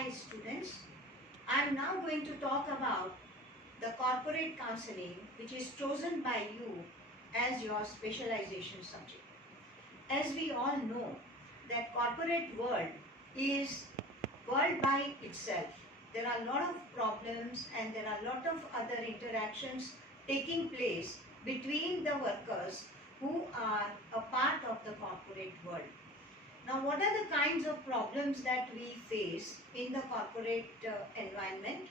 Hi students, I am now going to talk about the corporate counseling which is chosen by you as your specialization subject. As we all know that corporate world is world by itself. There are a lot of problems and there are a lot of other interactions taking place between the workers who are a part of the corporate world. Now, what are the kinds of problems that we face in the corporate environment?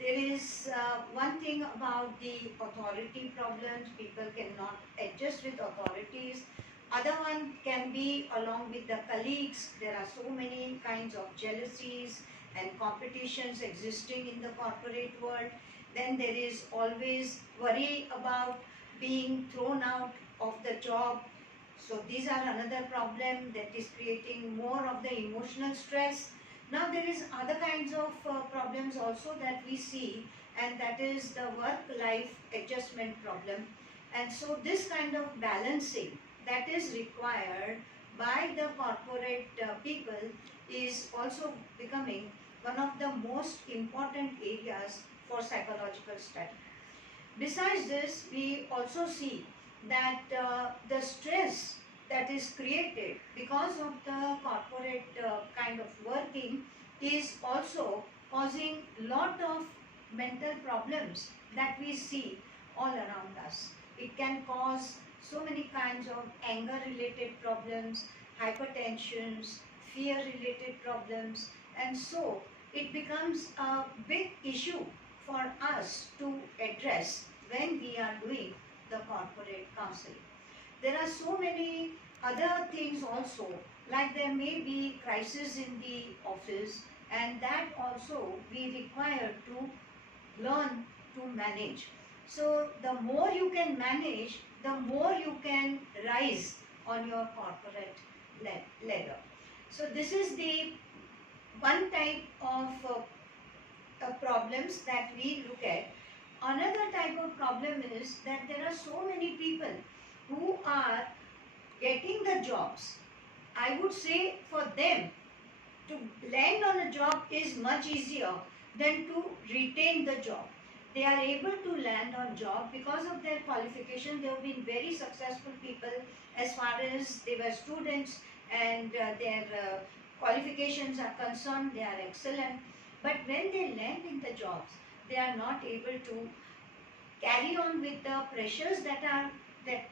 There is one thing about the authority problems. People cannot adjust with authorities. Other one can be along with the colleagues. There are so many kinds of jealousies and competitions existing in the corporate world. Then there is always worry about being thrown out of the job. So these are another problem that is creating more of the emotional stress. Now there is other kinds of problems also that we see, and that is the work-life adjustment problem. And so this kind of balancing that is required by the corporate people is also becoming one of the most important areas for psychological study. Besides this, we also see that the stress that is created because of the corporate kind of working is also causing lot of mental problems that we see all around us. It can cause so many kinds of anger related problems, hypertensions, fear related problems, and so it becomes a big issue for us to address when we are doing the corporate counseling. There are so many other things also, like there may be crisis in the office, and that also we require to learn to manage. So the more you can manage, the more you can rise on your corporate ladder. So this is the one type of problems that we look at. Another type of problem is that there are so many people who are getting the jobs. I would say for them to land on a job is much easier than to retain the job. They are able to land on job because of their qualification. They have been very successful people as far as they were students, and their qualifications are concerned. They are excellent. But when they land in the jobs, they are not able to carry on with the pressures that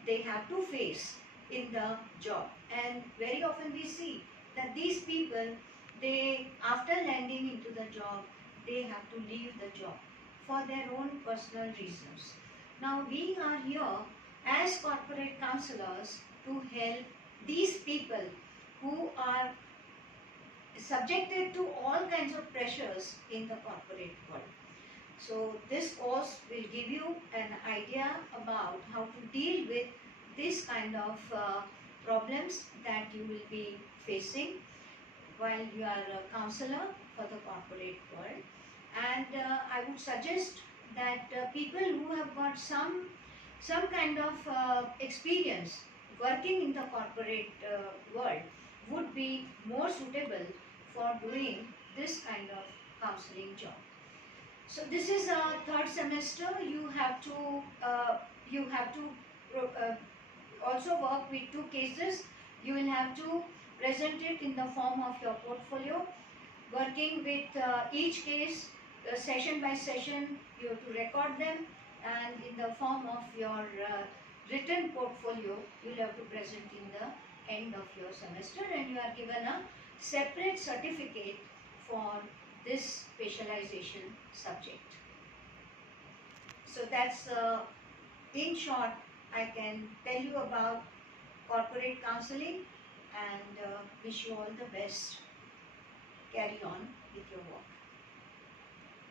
they have to face in the job. And very often we see that these people, they after landing into the job, they have to leave the job for their own personal reasons. Now we are here as corporate counselors to help these people who are subjected to all kinds of pressures in the corporate world. So this course will give you an idea about how to deal with this kind of problems that you will be facing while you are a counselor for the corporate world. And I would suggest that people who have got some kind of experience working in the corporate world would be more suitable for doing this kind of counseling job. So this is a third semester. You have to also work with two cases. You will have to present it in the form of your portfolio. Working with each case, session by session, you have to record them, and in the form of your written portfolio, you will have to present in the end of your semester, and you are given a separate certificate for this specialization subject. So that's in short I can tell you about corporate counseling, and wish you all the best. Carry on with your work.